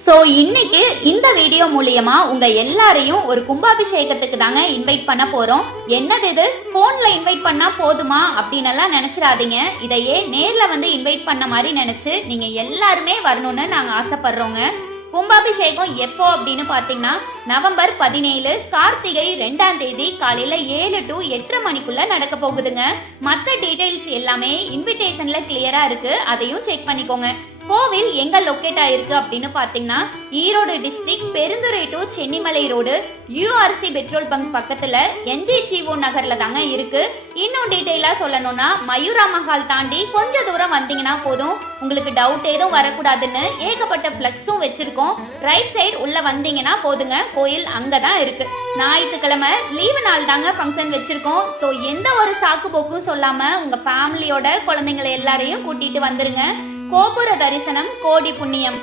So இன்னைக்கு இந்த video மூலியமா உங்க எல்லாரையும் ஒரு கும்பாபிஷேகத்துக்கு தாங்க இன்வைட் பண்ண போறோம். என்னது இது, போன்ல இன்வைட் பண்ணா போதுமா அப்படின்னு எல்லாம் நினைச்சிடாதீங்க. இதையே நேர்ல வந்து இன்வைட் பண்ண மாதிரி நினைச்சு நீங்க எல்லாருமே வரணும்னு நாங்க ஆசைப்படுறோங்க. கும்பாபிஷேகம் எப்போ அப்படின்னு பாத்தீங்கன்னா நவம்பர் 17 கார்த்திகை 2ஆம் தேதி காலையில 7 to 8:30 மணிக்குள்ள நடக்க போகுதுங்க. மற்ற டீடைல்ஸ் எல்லாமே இன்விடேஷன்ல கிளியரா இருக்கு, அதையும் செக் பண்ணிக்கோங்க. கோவில் எங்க லொக்கேட் ஆயிருக்கு அப்படின்னு பாத்தீங்கன்னா Erode district Perundurai to Chennimalai road URC petrol bunk பக்கத்துல என்ஜிசிஓ நகர்ல தாங்க இருக்கு. இன்னும் டீடைலா சொல்லணும்னா மயூரா மஹால் தாண்டி கொஞ்ச தூரம் வந்தீங்கன்னா போதும். உங்களுக்கு டவுட் எதுவும் வரக்கூடாதுன்னு ஏகப்பட்ட பிளக்ஸும் வச்சிருக்கோம். ரைட் சைடு உள்ள வந்தீங்கன்னா போதுங்க, கோயில் அங்கதான் இருக்கு. ஞாயிற்றுக்கிழமை லீவு நாள் தாங்க ஃபங்க்ஷன் வச்சிருக்கோம். ஸோ எந்த ஒரு சாக்கு போக்கும் சொல்லாம உங்க ஃபேமிலியோட குழந்தைங்களை எல்லாரையும் கூட்டிட்டு வந்துருங்க. கோபுர தரிசனம் கோடி புண்ணியம்.